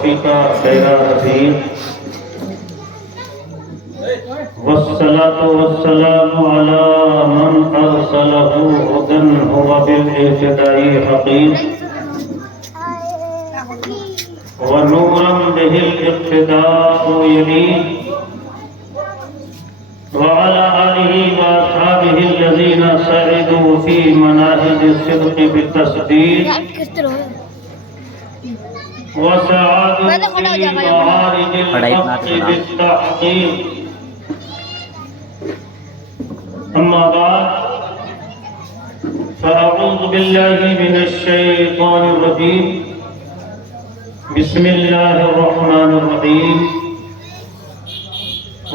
رفیقا خیر رفیق والصلاة والسلام على من أرسله هدى هو بالاهتداء حقيق ونورا به الاقتداء يليق وعلى آله وأصحابه الذين سعدوا في مناهج الصدق بالتصديق وسعادوا في معارج الحق بالتحقيق أما بعد فأعوذ بالله من الشيطان الرجيم بسم الله الرحمن الرحيم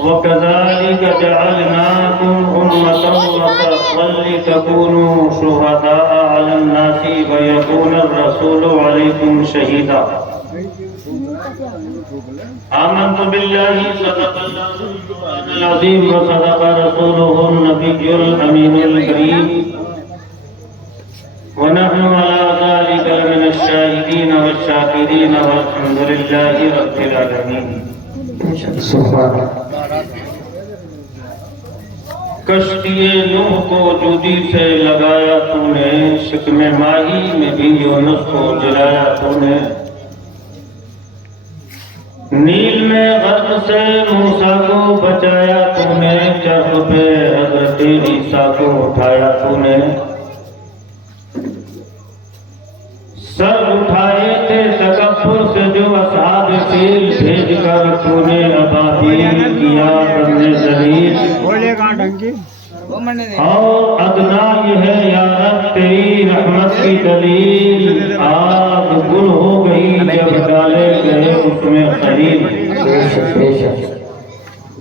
وكذلك جعلناكم أمة وسطا لتكونوا شهداء على الناس ويكون الرسول عليكم شهيدا آمنت بالله صدق الله العظيم وصدق رسوله النبي الأمين الكريم ونحن على ذلك من الشاهدين والشاكرين والحمد لله رب العالمين. کشتی نوح کو جودی سے لگایا تو نے، شکم ماہی میں بھی یونس کو جلایا تو نے، نیل میں غرق سے موسیٰ کو بچایا تو نے، چرخ پہ حضرت عیسیٰ کو اٹھایا تو نے، سر اٹھائے تھے تکبر سے جو اصحاب فیل، بھیج کر تو نے ابابیل کیا کرنے ذلیل، اور ادنا یہ ہے یا رب تیری رحمت کی دلیل، آگ گل ہو گئی جب ڈالے گئے اس میں خلیل،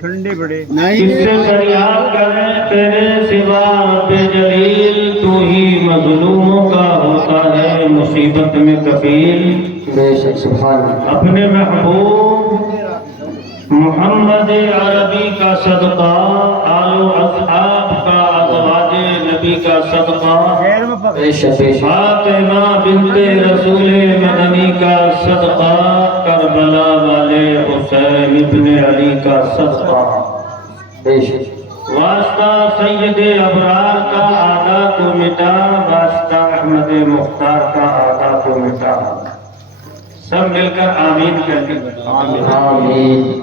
کس سے فریاد کریں تیرے سوا رب جلیل، تو ہی مظلوموں کا ہوتا ہے مصیبت میں کفیل. اپنے محبوب محمد عربی کا صدقہ، آل و اصحاب کا، ازواج نبی کا صدقہ، فاطمہ بنت رسول مدنی کا صدقہ، کربلا والے حسین ابن علی کا صدقہ، واسطہ سید ابرار کا آدھا کو مٹا، واسطہ احمد مختار کا آدھا کو مٹا. سب مل کر آمین کہتے ہیں. آمین.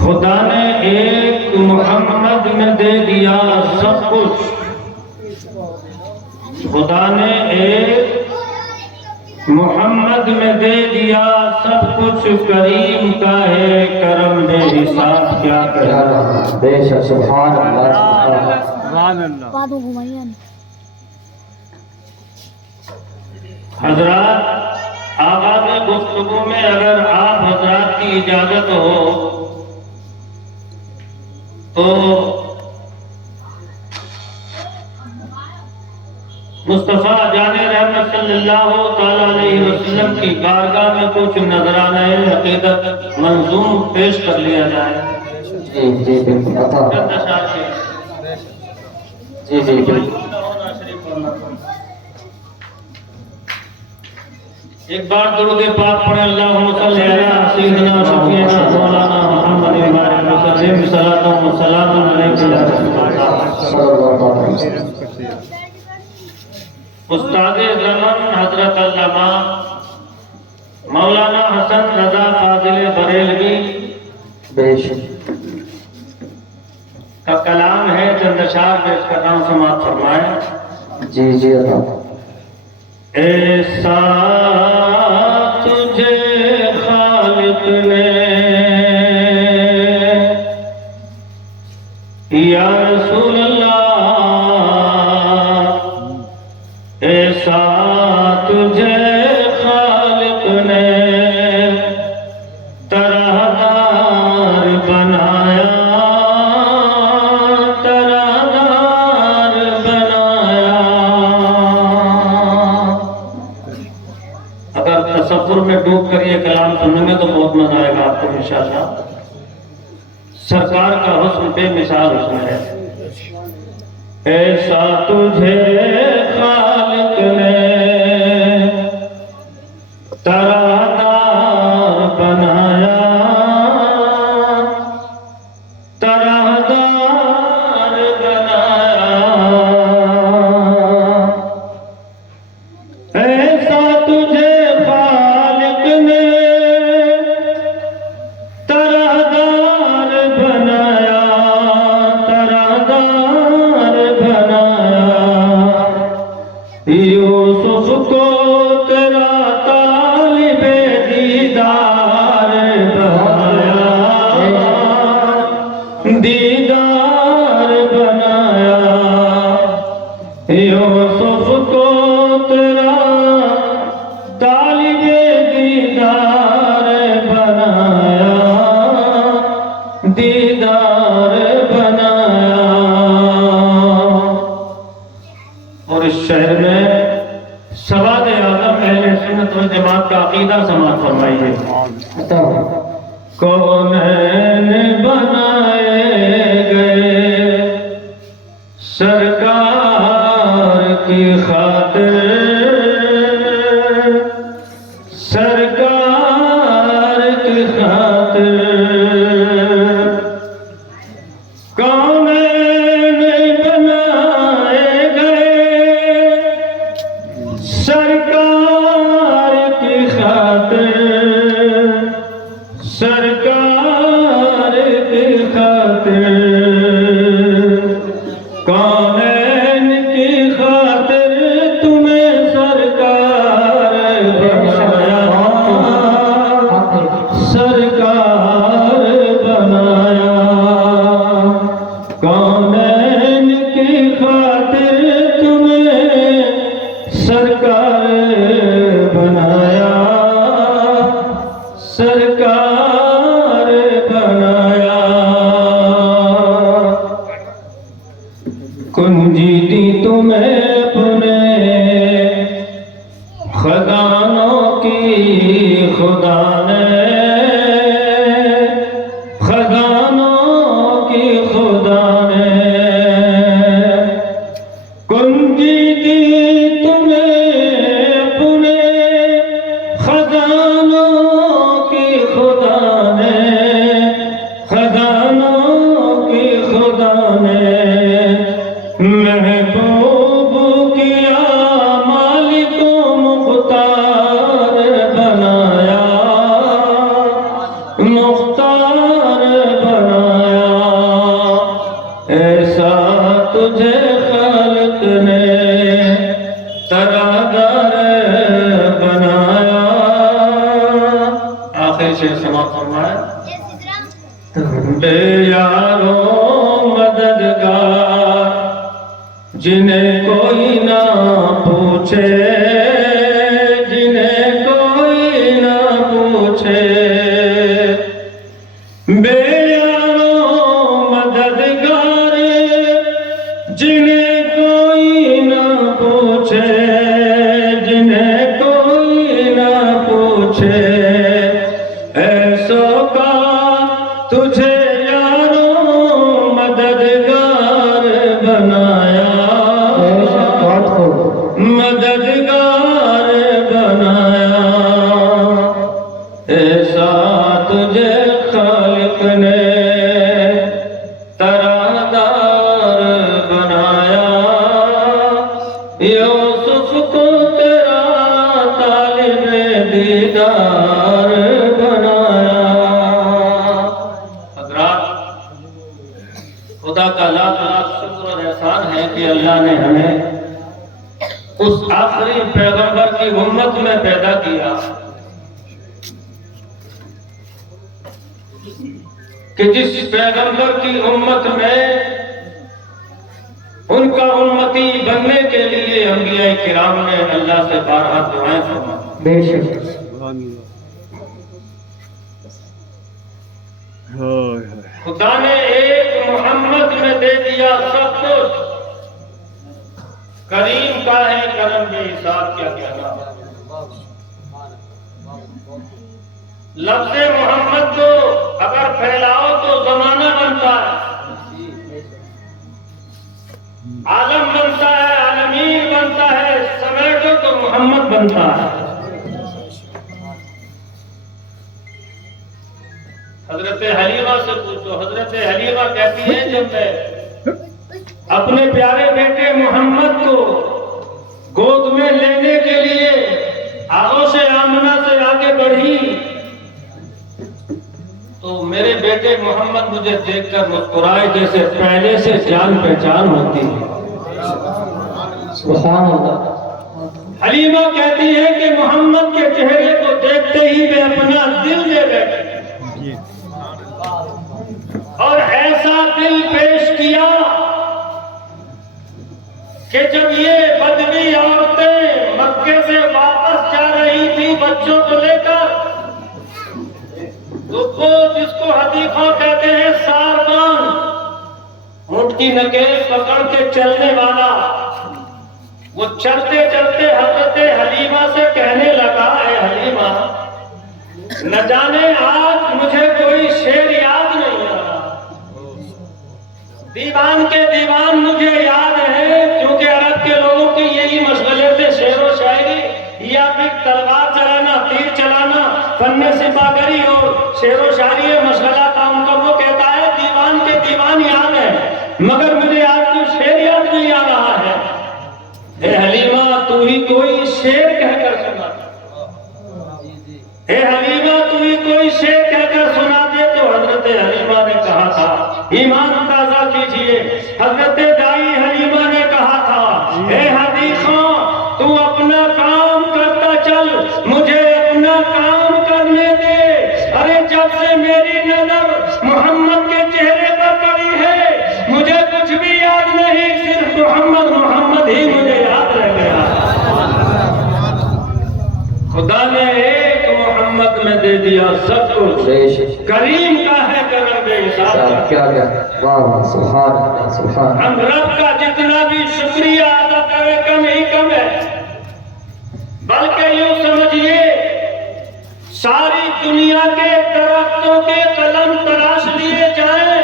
خدا نے ایک محمد میں دے دیا سب کچھ، خدا نے ایک محمد میں دے دیا سب کچھ، کریم کا ہے کرم بے حساب کیا کہا. بے شک سبحان اللہ سبحان اللہ. حضرات آغاز گفتگو میں اگر آپ حضرات کی اجازت ہو تو مصطفیٰ جان رحمت صلی اللہ تعالی علیہ وسلم کی بارگاہ میں کچھ نذرانہ عقیدت منظوم پیش کر لیا جائے. جی ایک بار درود پاک پڑھیں. اللہم صلی علی سیدنا شفیعنا مولانا محمد وسلم صلاۃ و سلام علیک یا رسول اللہ. استاد زمان حضرت علامہ مولانا حسن رضا فاضل بریلوی کا کلام ہے، چند اشعار پیش کر رہا ہوں، سماعت فرمائیں. جی جی ایسا تجھے خالق نے یا رسول اللہ، ایسا تجھے خالق نے طرح دار بنایا، طرح دار بنایا. اگر تصور میں ڈوب کر یہ کلام سنیں گے تو بہت مزہ آئے گا آپ کو انشاءاللہ. سرکار کا حسن بے مثال حسن ہے. ایسا تجھے خالق نے تجھے خالق نے طرحدار بنایا، طرحدار بنایا، یوسف کو تیرا طالب دیدار بنایا، دیدار بنایا، یوسف کو تیرا طالب دیدار بنایا، دیدار بنایا۔ اور اس شہر میں سواد اعظم اہل سنت والجماعت کا عقیدہ سماعت فرمائیے۔ کونین بنائے گئے سرکار کی خاطر، سرکار کی خاطر، کونین بنائے گئے سرکار کی خاطر، سرکار کی خاطر، کونین کی خاطر تمہیں سرکار بنایا، سرکار بنایا، کونین کی خاطر تمہیں سرکار بنایا، سرکار بنایا۔ کنجی دی تمہیں اپنے خزانوں کی خدا نے، خزانوں کی خدا نے، کنجی دی تمہیں اپنے خزانوں کی خدا نے، خزانوں کی خدا نے، محبوب کیا مالک و مختار بنایا، مختار بنایا، ایسا تجھے خالق نے طرحدار بنایا۔ آخر شعر سماعت فرمائے۔ بے یاروں مددگار جنہیں کوئی نہ پوچھے، جنہیں کوئی نہ پوچھے، بے یاروں مددگار جنہیں کوئی نہ پوچھے، جنہیں کوئی نہ پوچھے، ایسوں کا تجھے یاروں مددگار بنایا، مددگار بنایا، ایسا تجھے خالق نے طرحدار بنایا، یوسف کو تیرا طالب دیدار بنایا۔ حضرات، خدا کا لاکھ لاکھ شکر اور احسان ہے کہ اللہ نے ہمیں اس آخری پیغمبر کی امت میں پیدا کیا کہ جس پیغمبر کی امت میں ان کا امتی بننے کے لیے انبیاء کرام نے اللہ سے بارہا دعائیں فرمائیں۔ بے شک خدا نے ایک محمد میں دے دیا سب کچھ، کریم کا ہے کرم بے حساب، کیا کہنا۔ لفظ محمد کو اگر پھیلاؤ تو زمانہ بنتا ہے، عالم بنتا ہے، عالمین بنتا ہے، سمیٹو تو محمد بنتا ہے۔ حضرت حلیمہ سے پوچھو، حضرت حلیمہ کہتی ہیں جب میں اپنے پیارے بیٹے محمد کو گود میں لینے کے لیے بڑھی تو میرے بیٹے محمد مجھے دیکھ کر مسکرائے جیسے پہلے سے جان پہچان ہوتی ہے۔ سبحان اللہ۔ حلیمہ کہتی ہے کہ محمد کے چہرے کو دیکھتے ہی میں اپنا دل دے بیٹھی اور ایسا دل پیش کیا کہ جب یہ بدوی عورتیں مکے سے واپس جا رہی تھی بچوں کو لے کر، تو وہ جس کو حدیقہ کہتے ہیں ساربان، اونٹ کی نکیل پکڑ کے چلنے والا، وہ چلتے چلتے حضرت حلیمہ سے کہنے لگا، اے حلیمہ نہ جانے آج مجھے کوئی شعر یاد نہیں آ رہا، دیوان کے دیوان مجھے یاد ہے، کیونکہ عرب کے لوگوں کی یہی مشغلے تھے، شعر و شاعری یا پھر تلوار چلانا، تیر چلانا، فن سپاہی اور شعر و شاعری مشغلہ تھا ان کا۔ وہ کہتا ہے دیوان کے دیوان یاد ہے مگر مجھے آج کوئی شعر یاد نہیں آ رہا ہے۔ اے حلیمہ تو ہی کوئی شعر کہہ کر سنا، اے حلیمہ تو ہی کوئی شعر کہہ کر سنا دے۔ تو حضرت حلیمہ نے کہا تھا، ایمان تازہ کیجئے، حضرت دائی حلیمہ نے کہا تھا، اے حدیقہ تو اپنا کام کرتا چل، مجھے اپنا کام کرنے دے۔ ارے جب سے میری نظر محمد کے چہرے پر پڑی ہے مجھے کچھ بھی یاد نہیں، صرف محمد محمد ہی مجھے یاد رہ گیا۔ خدا نے ایک محمد میں دے دیا سب کچھ، کریم کا ہے کرم بے حساب۔ کیا واہ سبحان اللہ سبحان۔ ہم رب کا جتنا بھی شکریہ ادا کرے کم ہی کم ہے، بلکہ یوں سمجھیے ساری دنیا کے درختوں کے قلم تراش لیے جائیں،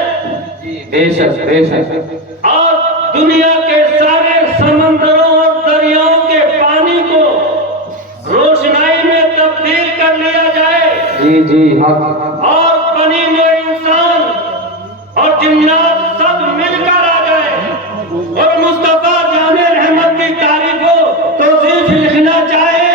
بے شک بے شک، اور دنیا کے سارے سمندروں اور دریاؤں کے پانی کو روشنائی میں تبدیل کر لیا جائے، جی جی حق، اور بنی نوع انسان اور جنات سب مل کر آ جائے اور مصطفیٰ جان رحمت کی تعریف ہو، توصیف لکھنا چاہے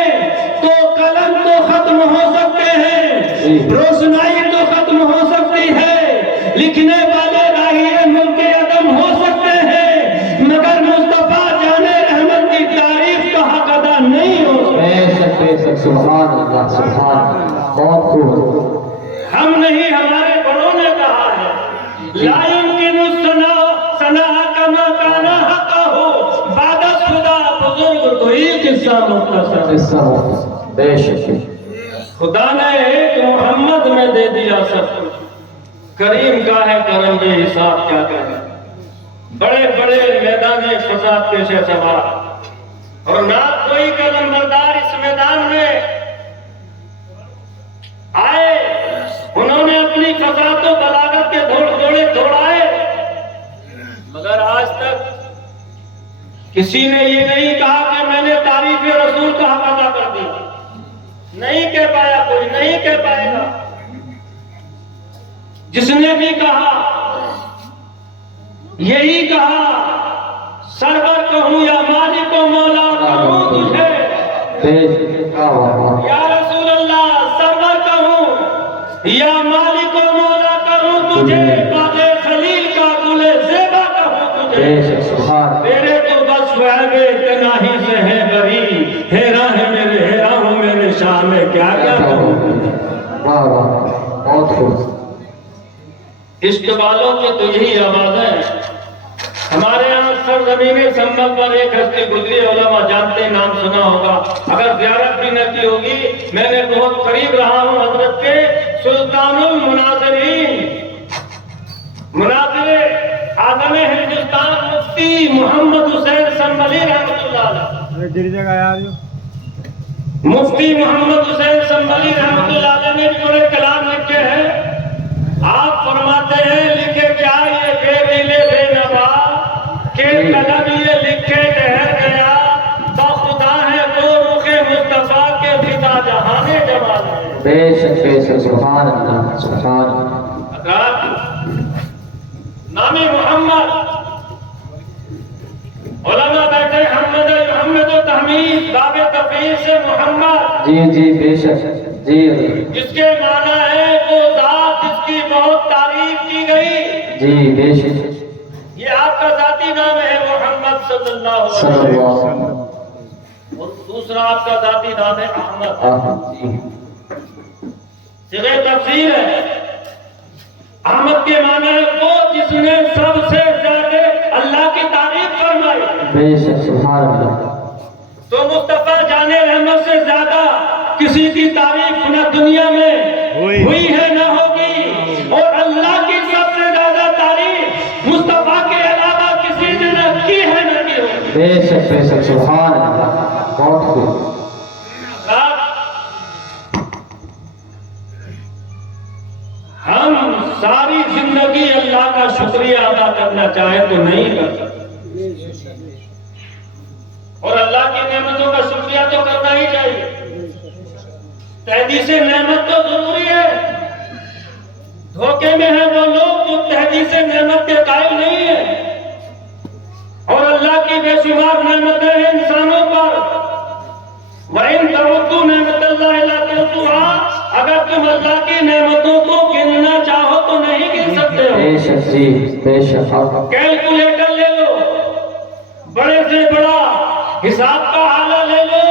تو قلم تو ختم ہو سکتے ہیں، روشنائی تو ختم ہو سکتی ہے، لکھنے والے راہی ملک عدم ہو سکتے ہیں، مگر مصطفیٰ جان رحمت کی تعریف کا حق ادا نہیں ہو سکتا۔ بے شک سبحان اللہ سبحان اللہ، بہت خوب۔ ہم نہیں، ہمارے بڑوں نے کہا ہے لا يمكن ثناء كما كان حقه بعد خدا، بزرگ تو ہی قصہ مختصر۔ بے شک خدا نے ایک محمد میں دے دیا سب کچھ، کریم کا ہے کرم بے حساب، کیا کہنا۔ بڑے بڑے میدان فساد پیش سوار اور نہ کوئی قلم بردار اس میدان میں آئے، انہوں نے اپنی فساد و بلاغت کے گھوڑے دوڑائے، مگر آج تک کسی نے یہ نہیں کہا کہ میں نے تعریف رسول کا حق ادا کر دیا، نہیں کہہ پایا، کوئی نہیں کہہ پائے گا۔ جس نے بھی کہا یہی کہا، سرور کہوں یا مالک و مولا کہوں تجھے، یا رسول اللہ سرور کہوں یا مالک و مولا کہوں تجھے، باغ خلیل کا گل زیبا کہوں تجھے، تیرے تو بس وعب اتنا ہی سے ہے بری، ہیرا ہے میرے، ہیرا ہوں میرے شاہ میں کیا کیا کہوں۔ بہت خوب۔ عشق والوں کی تو یہی آوازیں۔ ہمارے یہاں سرزمین سنبل پر ایک ہستی گزری، علماء جانتے، نام سنا ہوگا، اگر زیارت بھی نہ کی ہوگی، میں نے بہت قریب رہا ہوں حضرت کے سلطان المناظرین، مناظر اعظم ہندوستان مفتی محمد حسین سنبلی رحمۃ اللہ علیہ، مفتی محمد حسین سنبلی رحمۃ اللہ علیہ نے بھی بڑے کلام لکھے ہیں۔ آپ فرماتے ہیں لکھے کیا یہ بے دل بے نوا کہ قلم یہ لکھے ٹھہر گیا، بخدا ہے وہ رخ مصطفیٰ کے فدا جہان جمال ہے۔ بے شک سبحان اللہ سبحان اللہ۔ نام محمد، علماء بیٹھے حمد و تحمید باب تفعیل سے محمد، جی جی بے شک جی جس کے معنی ہے وہ ذات جس کی بہت تعریف کی گئی. جی بے شک یہ آپ کا ذاتی نام ہے محمد صلی اللہ علیہ صلی وسلم. اللہ علیہ وسلم. اور دوسرا آپ کا ذاتی نام ہے احمد. صیغہ تفسیر ہے. احمد کے معنی ہے وہ جس نے سب سے زیادہ اللہ کی تعریف فرمائی. بے شک سبحان اللہ. تو مصطفیٰ جان رحمت سے زیادہ کسی کی تعریف نہ دنیا میں ہوئی ہے نہ ہوگی. اور اللہ کی سب سے زیادہ تعریف مصطفیٰ کے علاوہ کسی نے نہ کی ہے نہ کی ہوگی. بے شک سبحان اللہ. بہت خوب. ہم ساری زندگی اللہ کا شکریہ ادا کرنا چاہیں تو نہیں کر سکتے. اور اللہ کی نعمتوں کا شکریہ تو کرنا ہی چاہیے. تحدیث نعمت تو ضروری ہے. دھوکے میں ہیں وہ لوگ جو تحدیث نعمت کے قائل نہیں ہیں. اور اللہ کی بے شمار نعمتیں ہیں انسانوں پر. وَإِن تَعُدُّوا نِعْمَتَ اللَّهِ لَا تُحْصُوهَا. اگر تم اللہ کی نعمتوں کو گننا چاہو تو نہیں گن سکتے ہو. بے شک جی بے شک. کیلکولیٹر لے لو, بڑے سے بڑا حساب کا آلہ لے لو,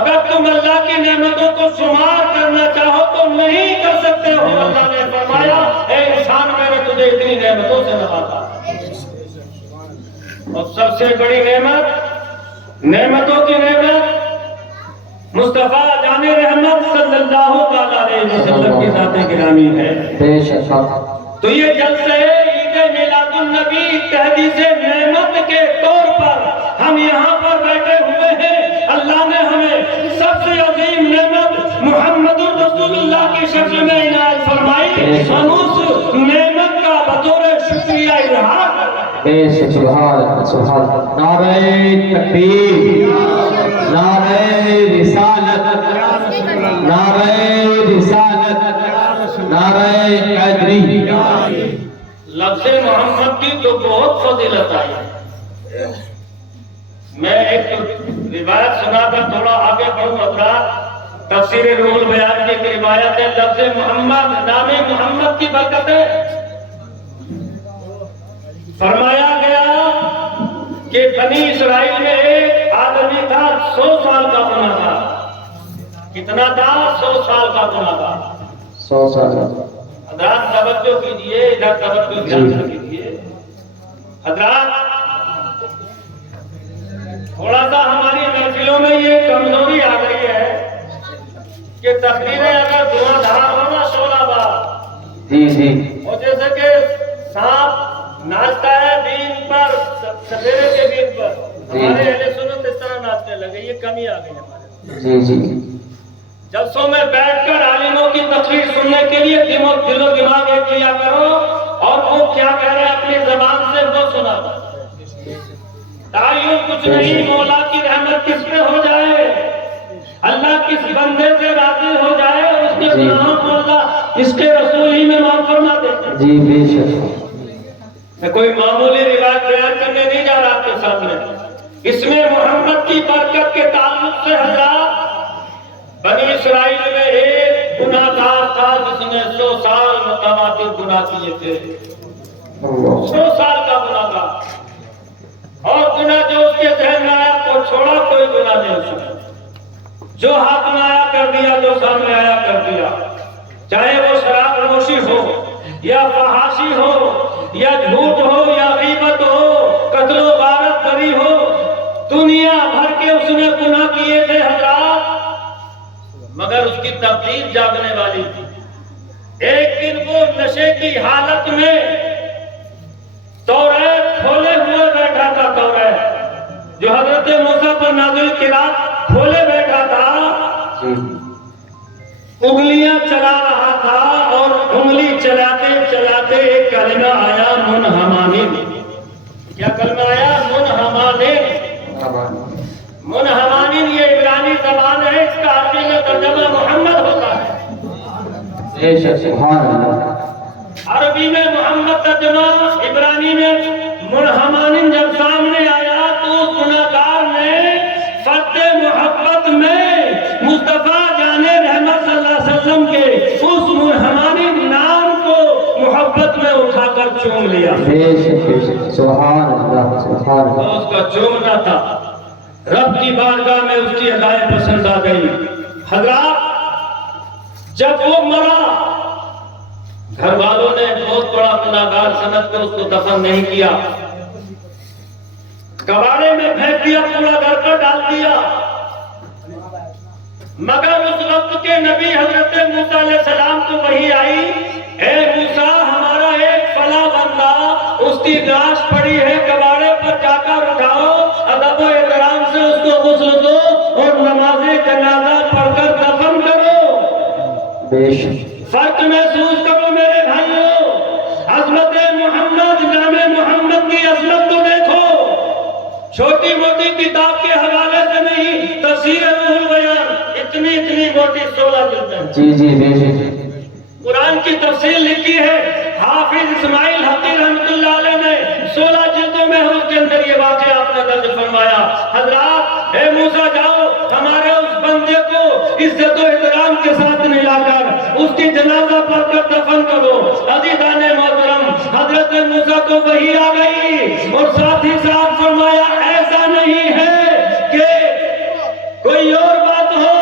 اگر تم اللہ کی نعمتوں کو شمار کرنا چاہو تو نہیں کر سکتے ہو. اللہ نے فرمایا اے انسان میں نے تجھے اتنی نعمتوں سے نوازا. اور سب سے بڑی نعمت, نعمتوں کی نعمت مصطفیٰ جان رحمت صلی اللہ تعالیٰ علیہ وسلم کی ذات گرامی ہے. بے شک. تو یہ جلسہ عید میلاد النبی تحدیث نعمت کے طور پر ہم یہاں پر بیٹھے ہوئے ہیں. اللہ نے ہمیں سب سے عظیم نعمت محمد رسول اللہ کی شکل میں عنایت فرمائی. ہم اس نعمت کا بطور شکریہ اظہار کرتے ہیں. بے شک سبحان اللہ سبحان اللہ. نعرہ تکبیر, نعرہ رسالت, نعرہ رسالت, نعرہ حیدری. لفظ محمد کی تو بہت فضیلت آئی ہے. میں ایک روایت سنا کر تھوڑا آگے بڑھوں. حضرات تفسیر روح البیان کی ایک روایت ہے. لفظ محمد, نام محمد کی برکت ہے. فرمایا گیا کہ بنی اسرائیل میں ایک آدمی تھا 100 سال کا بنا تھا. کتنا تھا؟ 100 سال کا بنا تھا. 100 سال. حضرات توجہ کیجئے, ادھر توجہ دھیان سے کیجئے. حضرات تھوڑا سا ہماری محفلوں میں یہ کمزوری آ گئی ہے کہ تقریریں اگر دھواں دھار ہونا 16 بار, جی جی, اور جیسے کہ سانپ ناچتا ہے دین پر, سفیرے کے دین پر, ہمارے اہل سنت اس طرح ناچنے لگے. یہ کمی آ گئی ہمارے. جی جی. جلسوں میں بیٹھ کر عالموں کی تقریر سننے کے لیے دل و دماغ ایک کیا کرو, اور وہ کیا کہہ رہے ہیں اپنی زبان سے وہ سنا. تعین کچھ نہیں, مولا کی رحمت کس پہ ہو جائے, اللہ کس بندے سے راضی ہو جائے, اور اس کے گناہوں کو اللہ اس کے رسول ہی میں معاف فرما دیتے ہیں. جی بے شک. میں کوئی معمولی روایت بیان کرنے نہیں جا رہا آپ کے سامنے. اس میں محمد کی برکت کے تعلق سے حضرات بنی اسرائیل میں ایک گناہ گار تھا جس نے 100 سال متواتر گناہ کیے تھے. 100 سال کا گناہ گار, اور گناہ جو اس کے ذہن میں آیا کو چھوڑا, کوئی گناہ نہیں چھوڑا. جو ہاتھ میں آیا کر دیا, جو سامنے آیا کر دیا, چاہے وہ شراب نوشی ہو یا فحاشی ہو یا جھوٹ ہو یا غیبت ہو, قتل و غارت گری ہو, دنیا بھر کے اس نے گناہ کیے تھے حضرات, مگر اس کی تقدیر جاگنے والی تھی. ایک دن وہ نشے کی حالت میں توریت کھولے ہوئے بیٹھا تھا. توریت جو حضرت موسیٰ پر نازل قرات کھولے بیٹھا تھا, انگلیاں چلا رہا تھا, اور انگلی چلاتے چلاتے ایک کلمہ آیا منہمانین. کیا کلمہ آیا؟ منہمانین. منہمانین یہ عبرانی زبان ہے, اس کا عربی میں ترجمہ محمد ہوتا ہے. بے شک سبحان اللہ. عربی میں محمد ترجمہ, عبرانی میں منہمانین. جب سامنے آیا تو اس گناہگار نے فرد محبت میں مصطفیٰ جان رحمت صلی اللہ علیہ وسلم وسلم کے اس ہمارے نام کو محبت میں اٹھا کر چوم لیا. بے شک سبحان اللہ سبحان اللہ. اس کا چومنا تھا. رب کی بارگاہ میں اس کی ادائیں پسند آ گئی. حضرات جب وہ مرا گھر والوں نے بہت بڑا گناہگار سمجھ کر اس کو دفن نہیں کیا, کباڑے میں پھینک دیا, پورا گھر پر ڈال دیا. مگر اس وقت کے نبی حضرت موسیٰ علیہ السلام کو وحی آئی, اے موسیٰ ہمارا ایک فلاں بندہ اس کی لاش پڑی ہے, کباڑے پر جا کر اٹھاؤ, ادب و احترام سے اس کو غسل دو اور نماز جنازہ پڑھ کر دفن کرو. بے شک فرق محسوس کرو میرے بھائیوں, عظمت محمد, نام محمد کی عظمت کو دیکھو. چھوٹی موٹی کتاب کے حوالے سے نہیں, تفسیر روح البیان اتنی موٹی 16 جلد ہے. جی جی بے شک. قرآن کی تفسیر لکھی ہے حافظ اسماعیل حقی رحمۃ اللہ علیہ نے, 16 جلدوں میں اس کے اندر یہ واقعہ آپ نے درج فرمایا. حضرات اے موسیٰ جاؤ ہمارے اس بندے کو عزت و احترام کے ساتھ ملا کر اس کی جنازہ پڑھ کر دفن کرو. عزیزان محترم, حضرت موسیٰ کو وحی آ گئی اور ساتھ ہی ساتھ فرمایا ایسا نہیں ہے کہ کوئی اور بات ہو,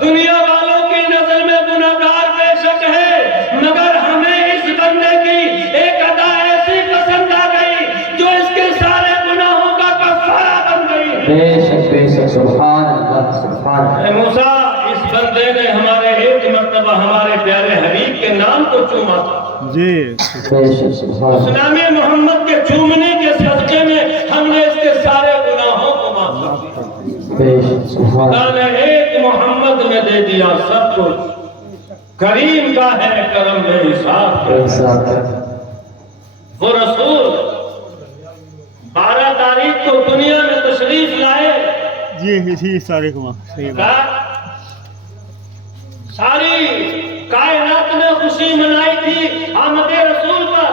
دنیا والوں کی نظر میں گناہگار بے شک ہے, مگر ہمیں اس بندے کی ایک ادا ایسی پسند آ گئی جو اس کے سارے گناہوں کا کفارہ بن گئی. بے شک سبحان اللہ سبحان اللہ. اے موسیٰ اس بندے نے ہمارے ایک مرتبہ ہمارے پیارے حبیب کے نام کو چوما تھا. جی بے شک سبحان اس اللہ. نام محمد کے چومنے کے صدقے میں ہم نے اس کے سارے گناہوں کو معاف کر دیا. بے شک سبحان اللہ. خدا نے ایک محمد میں دے دیا سب کچھ. کریم کا ہے کرم میں حساب ہے. وہ رسول 12 تاریخ کو دنیا میں تشریف لائے. جی اسی تاریخ میں صحیح بات. ساری کائنات نے خوشی منائی تھی آمد رسول پر.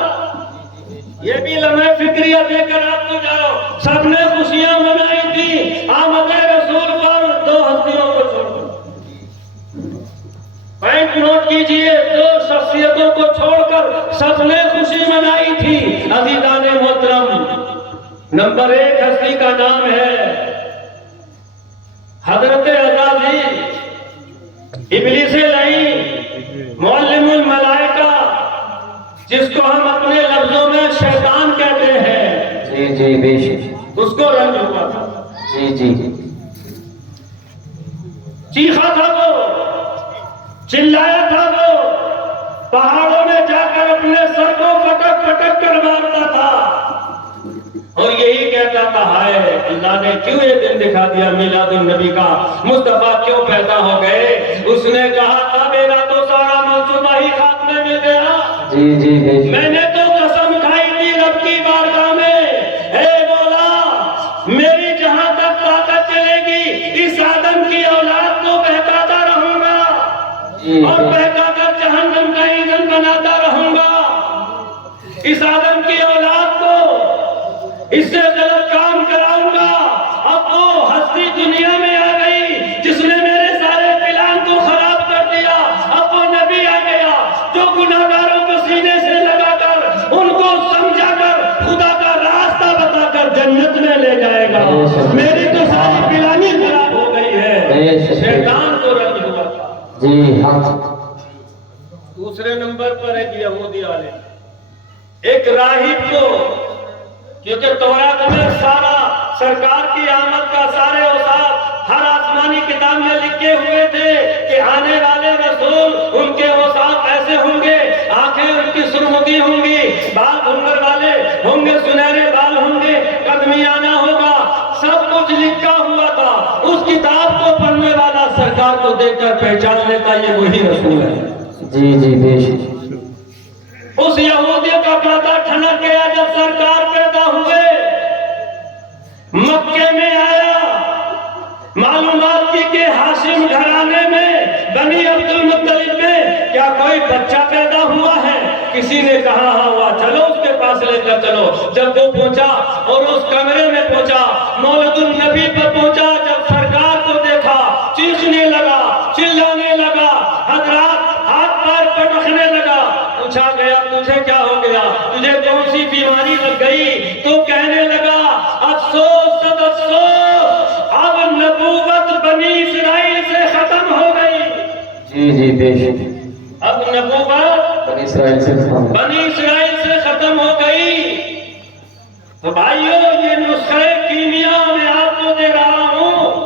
یہ بھی لمحہ فکریہ دے کر آپ کو جاؤ, سب نے خوشیاں منائی تھی آمد رسول پر. 2 ہستیوں کو چھوڑ کر, پوائنٹ نوٹ کیجئے, 2 شخصیتوں کو چھوڑ کر سب نے خوشی منائی تھی. عزیزان محترم, نمبر 1 ہستی کا نام ہے حضرت عزازیل ابلیس لعین معلم الملائکہ, جس کو ہم اپنے لفظوں میں شیطان کہتے ہیں. جی جی بے شک. اس کو رنج ہوا تھا, جی جی چیخا تھا وہ, چلایا تھا وہ, پہاڑوں میں جا کر اپنے سر کو پٹک پٹک کر مارتا تھا اور یہی کہتا تھا ہائے اللہ نے کیوں یہ دن دکھا دیا میلاد النبی کا, مصطفیٰ کیوں پیدا ہو گئے. اس نے کہا تھا میرا تو سارا منصوبہ ہی خاتمے میں گیا. جی جی بے شک. میں نے تو قسم کھائی تھی رب کی بارگاہ میں, اے مولا میری جہاں تک طاقت چلے گی اس آدم کی اولاد کو بہکاتا رہوں گا اور بہکا کر جہنم کا ایندھن بناتا رہوں گا. اس آدم کی اولاد کو اس سے غلط کام کراؤں گا. اب وہ ہستی دنیا میں آ گئی جس نے میرے سارے پلان کو خراب کر دیا. اب وہ نبی آ گیا جو گناہگاروں کو سینے سے لگا کر ان کو سمجھا کر خدا کا راستہ بتا کر جنت میں لے جائے گا. میری تو ساری پلانی خراب ہو گئی ہے. شیطان کو رنج ہوا تھا. جی ہاں. دوسرے نمبر پر ایک یہودی عالم, ایک راہب کو, کیونکہ تورات میں سارا سرکار کی آمد کا سارے اوصاف ہر آسمانی کتاب میں لکھے ہوئے تھے کہ آنے والے رسول ان کے اوصاف ایسے ہوں گے, آنکھیں ان کی سرمدی ہوں گی, بال گھنگر والے ہوں گے, سنہرے بال ہوں گے, قدمیانہ ہوگا. سب کچھ لکھا ہوا تھا. اس کتاب کو پڑھنے والا سرکار کو دیکھ کر پہچان لیتا یہ وہی رسول ہے. جی جی بے شک. اس یہودی کا پردہ ٹھنک گیا جب سرکار پیدا ہوئے. مکے میں آیا, معلومات کی کہ ہاشم گھرانے میں بنی عبد المطلب میں کیا کوئی بچہ پیدا ہوا ہے. کسی نے کہا ہاں ہوا, چلو اس کے پاس لے کر چلو. جب وہ پہنچا اور اس کمرے میں پہنچا, مولد النبی پر پہنچا, جب سرکار کو دیکھا چیخنے لگا, چلانے لگا, حضرات ہاتھ پیر پٹکنے لگا. پوچھا گیا تجھے کیا ہو گیا, تجھے کون سی بیماری لگ گئی؟ تو کہنے لگا افسوس سب افسوس, اب نبوت بنی اسرائیل سے ختم ہو گئی. جی جی بے شک اب نبوت بنی اسرائیل سے ختم. بنی اسرائیل سے ختم ہو گئی. تو بھائیو یہ نسخہ کیمیا میں آپ کو دے رہا ہوں.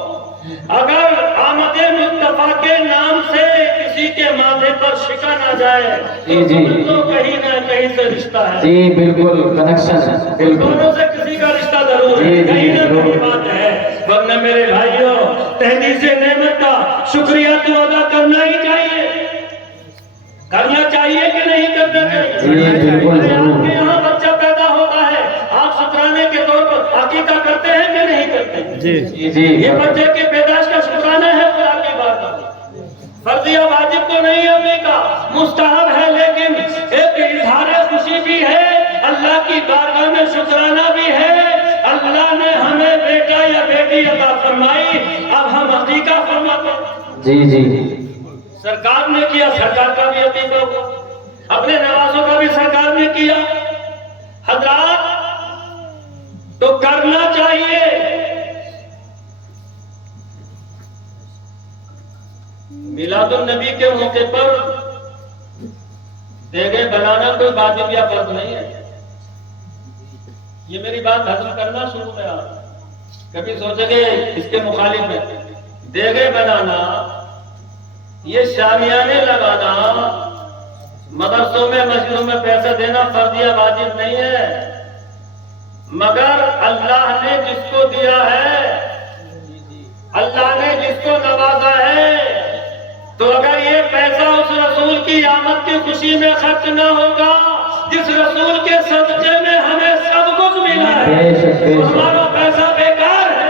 اگر آمد مصطفیٰ کے نام سے کسی کے ماتھے پر شکن آ جائے تو کہیں نہ کہیں سے رشتہ ہے. جی بالکل کنیکشن بالکل دونوں سے کسی کا رشتہ ضرور ہے, کہیں نہ کہیں بات ہے. ورنہ میرے بھائیوں تحدیث نعمت کا شکریہ تو ادا کرنا ہی چاہیے. کرنا چاہیے کہ نہیں کرنا چاہیے؟ آپ کے یہاں بچہ پیدا ہوتا ہے, آپ شکرانے کے طور پر عقیقہ کرتے ہیں کہ نہیں کرتے ہیں؟ جی جی یہ بچے کی پیدائش کا شکرانہ ہے خدا کی بات کا. فرضیہ واجب تو نہیں ہے عقیقہ, مستحب ہے, لیکن ایک اظہار خوشی بھی ہے, اللہ کی بارگاہ میں شکرانہ بھی ہے. اللہ نے ہمیں بیٹا یا بیٹی عطا فرمائی, اب ہم عقیقہ فرماتے ہیں. جی جی سرکار نے کیا, سرکار کا بھی عقیقہ ہوا, اپنے نوازوں کا بھی سرکار نے کیا. حضرات تو کرنا چاہیے. میلاد النبی کے موقع پر دیگے بنانا کوئی واجب یا فرض نہیں ہے. یہ میری بات ہضم کرنا شروع میں آپ کبھی سوچے گے اس کے مخالف ہے. دیگے بنانا, یہ شامیانے لگانا, مدرسوں میں مسجدوں میں پیسہ دینا فرض یا واجب نہیں ہے. مگر اللہ نے جس کو دیا ہے, اللہ نے جس کو نوازا ہے, تو اگر یہ پیسہ اس رسول کی آمد کی خوشی میں خرچ نہ ہوگا جس رسول کے صدقے میں ہمیں سب کچھ ملا ہے, تو ہمارا پیسہ بیکار ہے.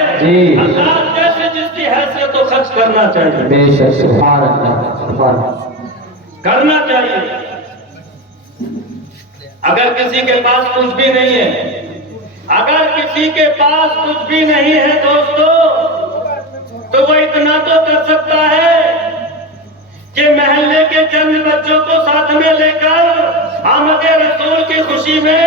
اللہ جیسے جس کی حیثیت تو خرچ کرنا چاہیے, بے شک سبحان اللہ سبحان اللہ کرنا چاہیے. اگر کسی کے پاس کچھ بھی نہیں ہے, اگر کسی کے پاس کچھ بھی نہیں ہے دوستو, تو وہ اتنا تو کر سکتا ہے کہ محلے کے چند بچوں کو ساتھ میں لے کر آمد رسول کی خوشی میں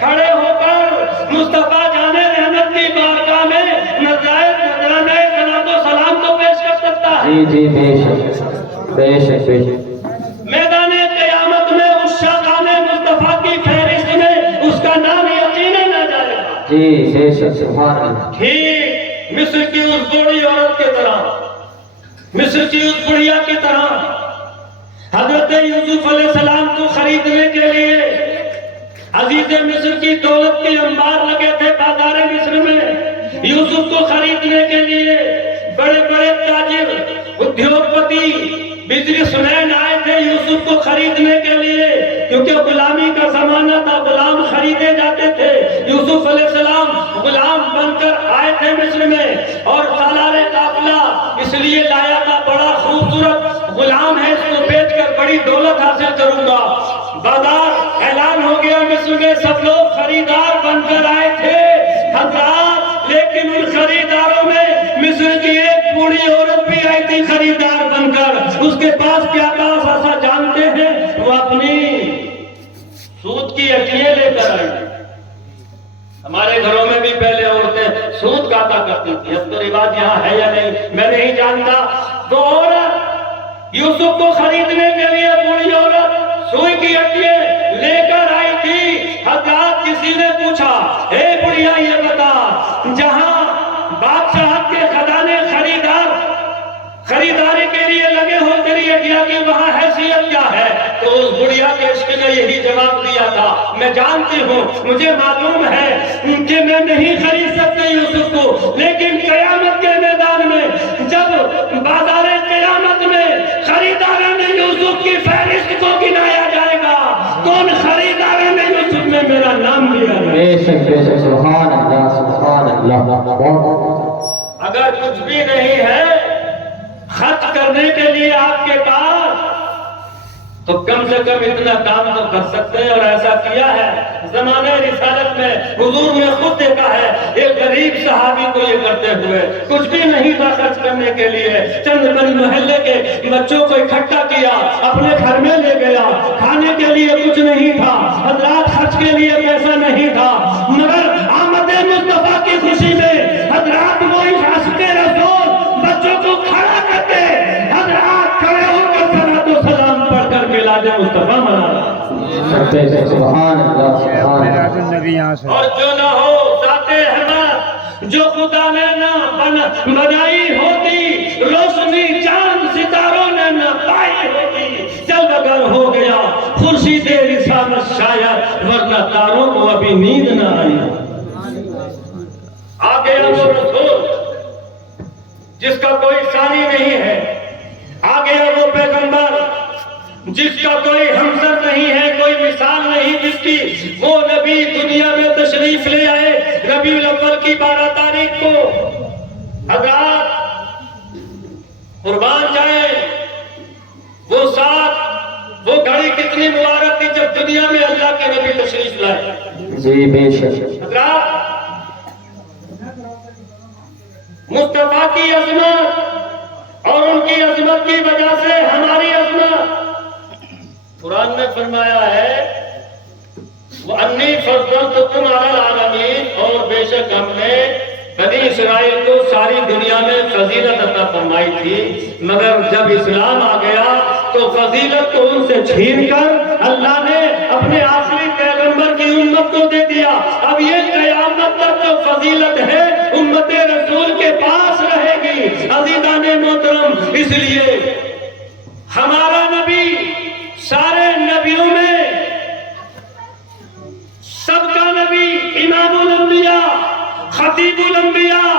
کھڑے ہو کر مصطفیٰ جان رحمت کی بارگاہ میں نذرانہ صلاۃ و سلام تو پیش کر سکتا ہے. جی جی بے شک بے شک بے شک. میدان قیامت میں اس شاہان مصطفیٰ کی فہرست میں اس کا نام یقیناً نہ جائے گا. جی بے شک سبحان اللہ. ٹھیک مصر کی اس بوڑھی عورت کی طرح, مصر کی اس بڑھیا کی طرح حضرت یوسف علیہ السلام کو خریدنے کے لیے عزیز مصر کی دولت کے انبار لگے تھے بازار مصر میں. یوسف کو خریدنے کے لیے بڑے بڑے تاجر, ادیوگپتی, بزنس مین آئے تھے یوسف کو خریدنے کے لیے, کیونکہ غلامی کا زمانہ تھا, غلام خریدے جاتے تھے. یوسف علیہ السلام غلام بن کر آئے تھے مصر میں, اور سالار قافلہ اس لیے لایا تھا, بڑا خوبصورت غلام ہے, اس کو بیچ کر بڑی دولت حاصل کروں گا. بازار اعلان ہو گیا مصر میں, سب لوگ خریدار بن کر آئے تھے حضرات, لیکن ان خریداروں میں مصر کی ایک بوڑھی عورت بھی آئی تھی خریدار بن کر. اس کے پاس کیا تھا ایسا جانتے ہیں؟ وہ اپنی سود کی ہڈیاں لے کر آئی. ہمارے گھروں میں بھی پہلے عورتیں سود کاتا کرتی تھی, اب تو رواج یہاں ہے یا نہیں میں نہیں جانتا. تو عورت یوسف کو خریدنے کے لیے بوڑھی عورت سوئی کی ہڈیاں لے کر آئی تھی. حضرات کسی نے پوچھا, اے بڑھیا یہ بتا, جہاں بادشاہ کے خزانے خریداری کے لیے لگے ہو تیری ہڈیاں کی وہاں حیثیت کیا ہے؟ تو اس بڑھیا کے عشق نے یہی جواب دیا تھا, میں جانتی ہوں, مجھے معلوم ہے کہ میں نہیں خرید سکتی یوسف کو, لیکن قیامت کے میدان میں جب بازار قیامت میں خریداروں نے یوسف کی فہرست کو گنایا جائے گا, کون خریداروں نے یوسف میں میرا نام لیا ہے. بے شک سبحان اللہ سبحان اللہ. اگر کچھ بھی نہیں ہے خرچ کرنے کے لیے آپ کے پاس, تو کم سے کم اتنا کام تو کر سکتے ہیں, اور ایسا کیا ہے. زمانہ رسالت میں حضور نے خود دیکھا ہے ایک غریب صحابی کو یہ کرتے ہوئے, کچھ بھی نہیں تھا خرچ کرنے کے لیے, چند بن محلے کے بچوں کو اکٹھا کیا، اپنے گھر میں لے گیا، کھانے کے لیے کچھ نہیں تھا، حضرات خرچ کے لیے پیسہ نہیں تھا، مگر آمد مصطفیٰ کی خوشی میں حضرات وہی عاشق رسول بچوں کو کھڑا کرتے، حضرات کھڑے ہو کر صلاۃ و سلام پڑھ کر میلاد مصطفیٰ منا۔ سبحان اللہ سبحان اللہ۔ النبی یہاں سے اور جو نہ ہو ذات احمد، جو خدا نے نہ بنائی ہوتی، روشنی چاند ستاروں نے نہ پائی ہوتی، جب اگر ہو گیا خورشید رسالت شاید، ورنہ تاروں کو ابھی نیند نہ آئی۔ آ گیا وہ رسول جس کا کوئی ثانی نہیں ہے، آ گیا وہ پیغمبر جس کا کوئی ہمسر نہیں ہے، کوئی مثال نہیں جس کی، وہ نبی دنیا میں تشریف لے آئے ربیع الاول کی 12 تاریخ کو۔ حضرات قربان جائیں، وہ ساتھ وہ گھڑی کتنی مبارک تھی جب دنیا میں اللہ کے نبی تشریف لائے۔ جی بے شک۔ حضرات مصطفیٰ کی عظمت اور ان کی عظمت کی وجہ سے ہماری عظمت، قرآن نے فرمایا ہے وَأَنِّي فَضَّلْتُكُمْ عَلَى الْعَالَمِينَ، اور بے شک ہم نے بنی اسرائیل کو ساری دنیا میں فضیلت عطا فرمائی تھی، مگر جب اسلام آ گیا تو فضیلت کو ان سے چھین کر اللہ نے اپنے آخری پیغمبر کی امت کو دے دیا۔ اب یہ قیامت تک جو فضیلت ہے امت رسول کے پاس رہے گی۔ عزیزان محترم، اس لیے ہمارا نبی سارے نبیوں میں سب کا نبی، امام الانبیاء، خطیب الانبیاء،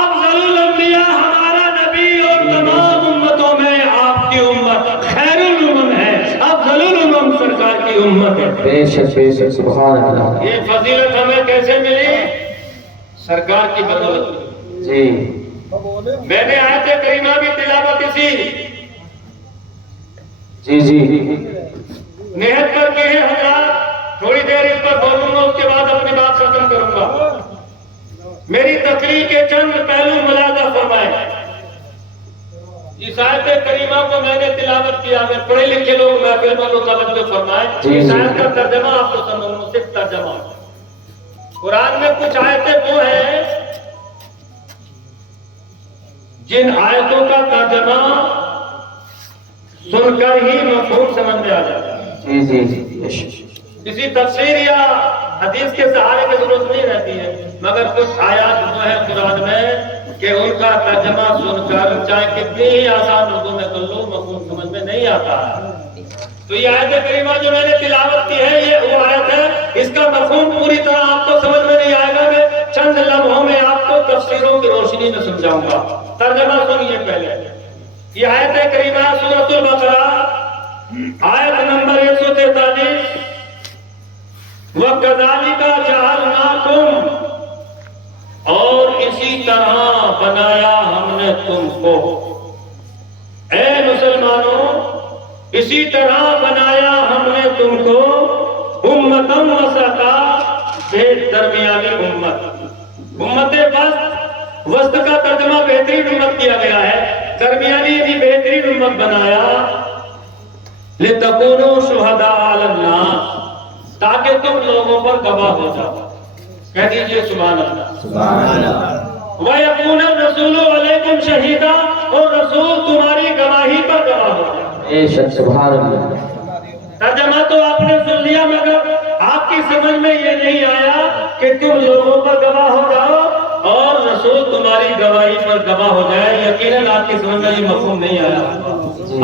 افضل الانبیاء ہمارا نبی، اور تمام امتوں میں آپ کی امت خیر الامم ہے، افضل الامم سرکار کی امت ہے۔ بے شک بے شک سبحان اللہ۔ یہ فضیلت ہمیں کیسے ملی؟ سرکار کی بدولت۔ جی میں نے آیت کریمہ بھی تلاوت اسی جی نیت کر کے ہے حضرات، تھوڑی دیر اس پر بولوں گا، اس کے بعد اپنی بات ختم کروں گا۔ میری تقریر کے چند پہلو ملاحظہ فرمائیں۔ اس آیت کریمہ کو میں نے تلاوت کیا، میں پڑھے لکھے لوگ محفل میں توجہ فرمائیں۔ اس آیت کا ترجمہ آپ کو سمجھوں، صرف ترجمہ۔ قرآن میں کچھ آیتیں وہ ہیں جن آیتوں کا ترجمہ سن کر ہی مفہوم سمجھ میں آ جاتا ہے۔ جی کسی تفسیر یا حدیث کے سہارے کی ضرورت نہیں رہتی ہے، مگر کچھ آیات وہ ہیں قرآن میں کہ ان کا ترجمہ سن کر چاہے کتنی ہی آسان اردو میں کر لو مفہوم سمجھ میں نہیں آتا ہے۔ تو یہ آیت کریمہ جو میں نے تلاوت کی ہے یہ وہ آیت ہے، اس کا مفہوم پوری طرح آپ کو سمجھ میں نہیں آئے گا، میں چند لمحوں میں آپ کو تفسیروں کی روشنی میں سمجھاؤں گا۔ ترجمہ سنیے پہلے۔ یہ آیت کریمہ سورۃ البقرہ آیت نمبر 143، وَكَذَلِكَ جَعَلْنَاكُمْ، اور اسی طرح بنایا ہم نے تم کو، اے مسلمانوں اسی طرح بنایا ہم نے تم کو، امتاً وسطا، ایک درمیانی امت وسط کا ترجمہ بہترین امت کیا گیا ہے، درمیانی یعنی بہترین امت بنایا، لِتَكُونُوا شُهَدَاءَ عَلَى النَّاسِ، تاکہ تم لوگوں پر گواہ ہو جاؤ۔ کہہ دیجئے سبحان اللہ۔ سبحان اللہ۔ وَيَكُونَ الرَّسُولُ عَلَيْكُمْ شَهِيدًا، اور رسول تمہاری گواہی پر گواہ ہو جائے۔ بے شک سبحان اللہ۔ ترجمہ تو آپ نے سن لیا، مگر آپ کی سمجھ میں یہ نہیں آیا کہ تم لوگوں پر گواہ ہو جاؤ اور رسول تمہاری گواہی پر گواہ ہو جائے۔ یقیناً آپ کی سمجھ میں یہ مفہوم نہیں آیا۔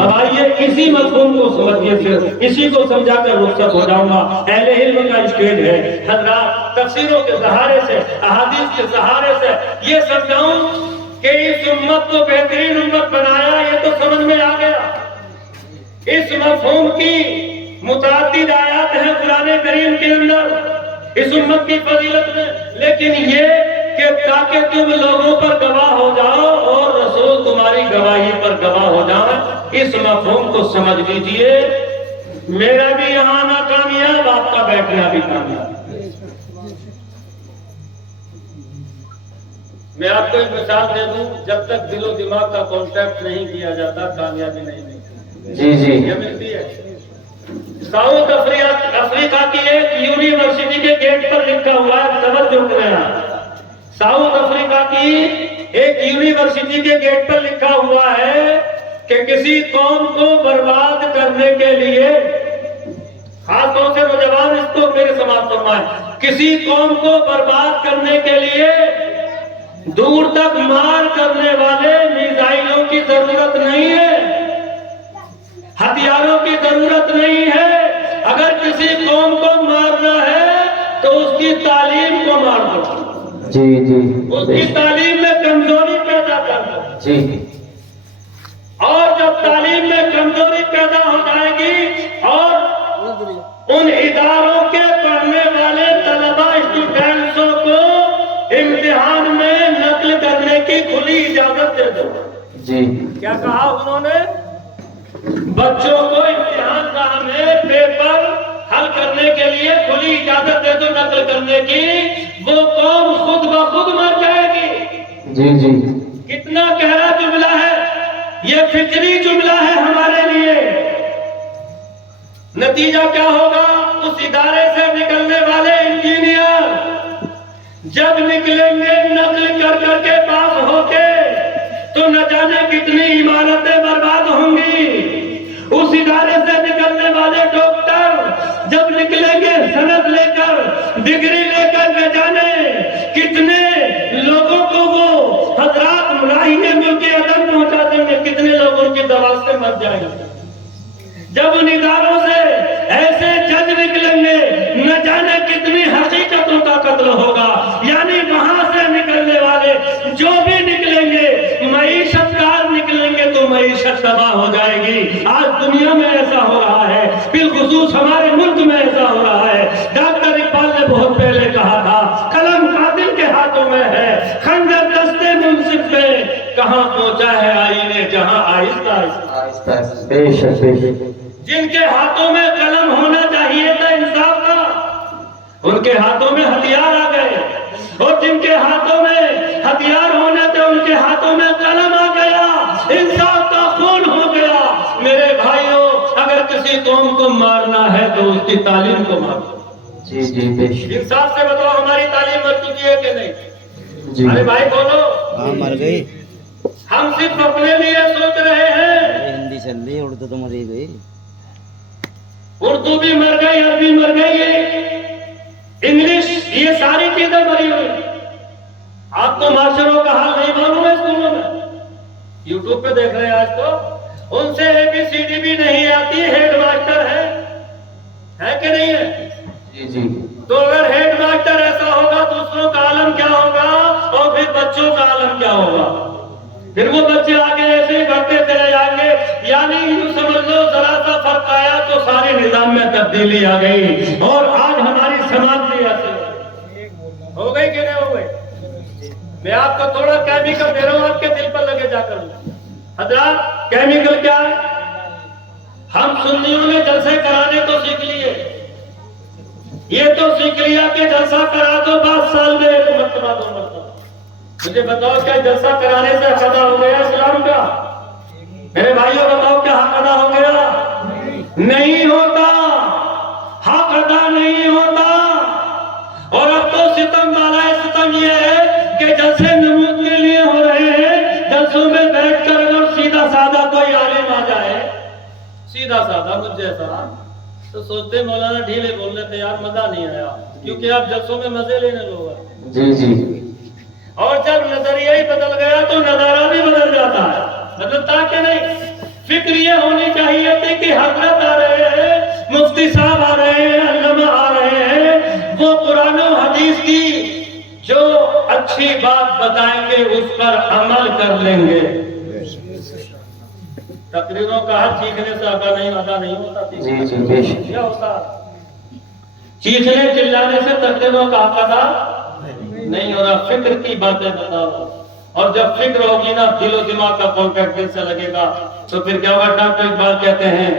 اب آئیے اسی مفہوم کو سمجھیے، پھر اسی کو سمجھا کر رخصت ہو جاؤں گا۔ اہل علم کا اسٹیج ہے حضرات، تفسیروں کے سہارے سے، احادیث کے سہارے سے یہ سمجھاؤں کہ اس امت کو بہترین امت بنایا، یہ تو سمجھ میں آ گیا۔ اس مفہوم کی متعدد آیات ہیں قرآن کریم کے اندر اس امت کی فضیلت میں، لیکن یہ کہ تاکہ تم لوگوں پر گواہ ہو جاؤ اور رسول تمہاری گواہی پر گواہ ہو جائے، اس مفہوم کو سمجھ لیجئے۔ میرا بھی یہاں آنا کامیاب، آپ کا بیٹھنا بھی کامیاب۔ میں آپ کو ایک مثال دے دوں، جب تک دل و دماغ کا کانٹیکٹ نہیں کیا جاتا کامیابی نہیں ملتی۔ جی جی یہ ملتی ہے۔ ساؤتھ افریقہ کی ایک یونیورسٹی کے گیٹ پر لکھا ہوا ہے، توجہ کریں آپ، ساؤتھ افریقہ کی ایک یونیورسٹی کے گیٹ پر لکھا ہوا ہے کہ کسی قوم کو برباد کرنے کے لیے، خاص طور سے نوجوان اس کو میرے سماعت فرمائیں، کسی قوم کو برباد کرنے کے لیے دور تک مار کرنے والے میزائلوں کی ضرورت نہیں ہے، ہتھیاروں کی ضرورت نہیں ہے۔ اگر کسی قوم کو مارنا ہے تو اس کی تعلیم کو مار دو، جی جی اس کی تعلیم میں کمزوری پیدا کر دو، جی اور جب تعلیم میں کمزوری پیدا ہو جائے گی اور ان اداروں کے پڑھنے والے طلبا اسٹوڈنٹسوں کو امتحان میں نقل کرنے کی کھلی اجازت دے دو۔ جی کیا کہا انہوں نے؟ بچوں کو امتحان گاہ میں پیپر حل کرنے کے لیے کھلی اجازت دے دو نقل کرنے کی، وہ قوم خود بخود مر جائے گی۔ جی جی کتنا گہرا جملہ ہے یہ، فکری جملہ ہے ہمارے لیے۔ نتیجہ کیا ہوگا؟ اس ادارے سے نکلنے والے انجینئر جب نکلیں گے نقل کر کر کے پاس ہو کے، تو نہ جانے کتنی عمارتیں برباد ہوں گی۔ اس ادارے سے نکلنے والے ڈاکٹر جب نکلیں گے سند لے کر، ڈگری لے کر، نہ جانے کتنے لوگوں کو وہ حضرات ملاحظے ملک عدم پہنچا دیں گے، کتنے لوگ ان کی دوا سے مر جائیں گے۔ جب ان اداروں سے ایسے جج نکلیں گے، نہ جانے کتنی حقیقتوں کا قتل ہوگا۔ یعنی وہاں سے نکلنے والے جو بھی نکلیں گے، معیشت کار نکلیں گے تو معیشت تباہ ہو جائے گی۔ آج دنیا میں ایسا ہو رہا ہے، بالخصوص ہمارے ملک میں ایسا ہو رہا ہے۔ ڈاکٹر اقبال نے بہت پہلے کہا تھا، قلم قاتل کے ہاتھوں میں ہے، خنجر دستے منصف پہ، کہاں پہنچا ہے آئینے جہاں آہستہ آہستہ۔ بے شک بے شک جن کے ہاتھوں میں قلم ہونا چاہیے تھا انصاف کا، ان کے ہاتھوں میں ہتھیار آ گئے، اور جن کے ہاتھوں میں ہتھیار ہونے تھے ان کے ہاتھوں میں قلم آ گیا، انصاف کا خون ہو گیا۔ میرے بھائیوں، اگر کسی قوم کو مارنا ہے تو اس کی تعلیم کو مارو۔ جی جی بے شک انصاف سے بتاؤ ہماری تعلیم مر چکی ہے کہ نہیں؟ جی ارے بھائی بولو، ہاں مر گئی۔ ہم صرف اپنے لیے سوچ رہے ہیں۔ ہندی چل رہی ہے، اردو تو مری گئی۔ اردو بھی مر گئی، عربی مر گئی، انگلش، یہ ساری چیزیں مری ہوئی۔ آپ کو ماسٹروں کا حال نہیں معلوم ہے اسکولوں میں؟ یوٹیوب پہ دیکھ رہے ہیں آج تو، ان سے ABCD بھی نہیں آتی، ہیڈ ماسٹر ہے کہ نہیں ہے؟ جی جی تو اگر ہیڈ ماسٹر ایسا ہوگا دوسروں کا عالم کیا ہوگا، اور پھر بچوں کا عالم کیا ہوگا؟ پھر وہ بچے آگے ایسے ہی بڑھتے چلے جائیں گے۔ یعنی یوں سمجھ لو ذرا سا فرق آیا تو سارے نظام میں تبدیلی آ گئی، اور آج ہماری سماج بھی ایسے ہو گئی کہ نہیں ہو گئی؟ میں آپ کو تھوڑا کیمیکل دے رہا ہوں، آپ کے دل پر لگے جا کر۔ حضرات کیمیکل کیا ہے؟ ہم سنیوں نے جلسے کرانے تو سیکھ لیے، یہ تو سیکھ لیا کہ جلسہ کرا دو 5 سال میں 1 مرتبہ 2 مرتبہ۔ مجھے بتاؤ کیا جلسہ کرانے سے حق ادا ہو گیا اسلام کا؟ میرے بھائیوں بتاؤ کیا حق ادا ہو گیا؟ نہیں ہوتا، حق ادا نہیں ہوتا۔ اور اب تو ستم والا ستم یہ ہے کہ جلسے نمود کے لیے ہو رہے ہیں، جلسوں میں بیٹھ کر اگر سیدھا سادہ کوئی عالم آ جائے، سیدھا سادہ مجھ جیسا، تو سوچتے مولانا ڈھیلے بول رہے تھے یار، مزہ نہیں آیا، کیونکہ آپ جلسوں میں مزے لینے لوگ ہیں۔ جی جی اور جب نظریہ ہی بدل گیا تو نظارہ بھی بدل جاتا ہے۔ بدلتا کہ نہیں؟ فکر یہ ہونی چاہیے تھی کہ حضرت آ رہے ہیں، مفتی صاحب آ رہے ہیں، علماء آ رہے ہیں، وہ قرآن و حدیث کی جو اچھی بات بتائیں گے اس پر عمل کر لیں گے۔ تقریروں کا حق چیخنے سے ادا نہیں ہوتا۔ جی جی بے شک کیا ہوتا؟ چیخنے چلانے سے تقریروں کا حق ادا نہیں ہو رہا۔ فکر کی باتیں بتاؤ، اور جب فکر ہوگی نا، دل و دماغ کا کانٹیکٹ دل سے لگے گا، تو پھر کیا ہوگا؟ ڈاکٹر اقبال کہتے ہیں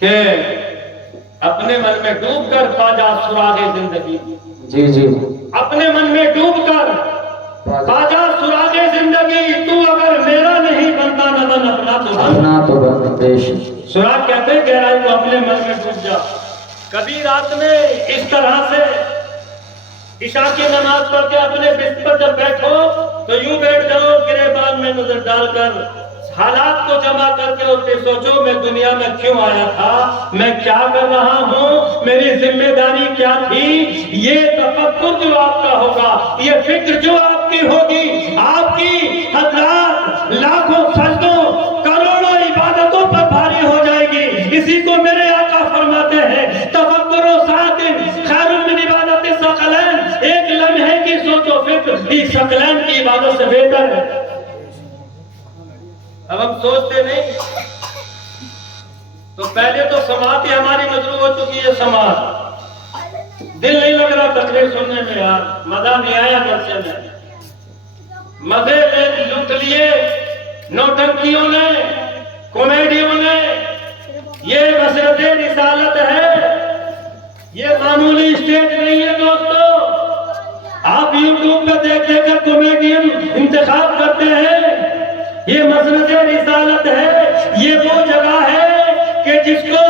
کہ اپنے من میں ڈوب کر پا جا سراغ زندگی، جی جی اپنے من میں ڈوب کر خواجہ سراغ زندگی تو اگر میرا نہیں بنتا نہ بن اپنا تو بن. اپنا تو بندیش. سراغ کہتے ہیں گہرائی کو اپنے من میں ڈوب جا. کبھی رات میں اس طرح سے عشاء کی نماز پڑھ کے اپنے بستر جب بیٹھو تو یوں بیٹھ جاؤ گریبان میں نظر ڈال کر حالات کو جمع کر کے اسے سوچو میں دنیا میں کیوں آیا تھا, میں کیا کر رہا ہوں, میری ذمہ داری کیا تھی. یہ تفکر جو آپ کا ہوگا, یہ فکر جو آپ کی ہوگی, آپ کی حضرات لاکھوں سجدوں کروڑوں عبادتوں پر بھاری ہو جائے گی. اسی کو میرے آقا فرماتے ہیں تفکر و ساکن خیر من عبادت ثقلین. ایک لمحے کی سوچ و فکر ہی ثقلین کی عبادت سے بہتر ہے. اب ہم سوچتے نہیں تو پہلے تو سماعت ہی ہماری مجروح ہو چکی ہے. سماعت دل نہیں لگ رہا تقریر سننے میں, یار مزہ نہیں آیا جلسے میں, مزے لوٹ لیے نوٹنکیوں نے, کامیڈیوں نے. یہ مسرت رسالت ہے, یہ معمولی اسٹیج نہیں ہے دوستو. آپ یوٹیوب پہ دیکھ دیکھ کر کامیڈین انتخاب کرتے ہیں. یہ مسرت رسالت ہے, یہ وہ جگہ ہے کہ جس کو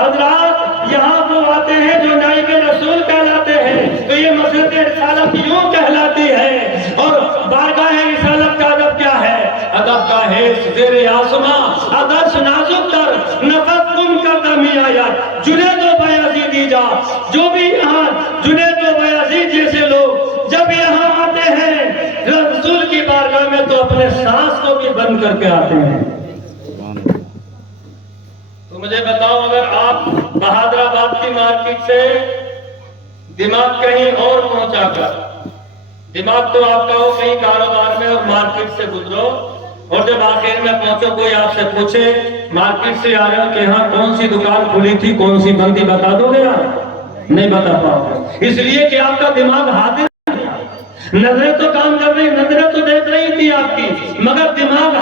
حضرات یہاں وہ آتے ہیں جو نائب رسول کہلاتے ہیں, تو یہ مسرت رسالت یوں کہلاتی ہے. اور بارگاہ رسالت کا ادب کیا ہے؟ ادب کا ہے زیر آسماں ادرس نازک تر نفس گم کر دمی آیا جنید و بایزیدی جا. جو بھی یہاں جنید و بایزید جیسے لوگ جب یہاں آتے ہیں رسول کی بارگاہ میں تو اپنے سانس کو بھی بند کر کے آتے ہیں. تو مجھے بتاؤ, اگر آپ بہادر آباد کی مارکیٹ سے دماغ کہیں اور پہنچا کر, دماغ تو آپ کا ہو کہیں کاروبار میں اور مارکیٹ سے گزرو, اور جب آخر میں پہنچو کوئی آپ سے پوچھے مارکیٹ سے آ رہے ہو کہ ہاں کون سی دکان کھلی تھی, کون سی بند تھی, بتا دو گے آپ؟ نہیں بتا پاؤ. اس لیے کہ آپ کا دماغ حاضر, نظریں تو کام کر رہی, نظریں تو دیکھ رہی تھی آپ کی, مگر دماغ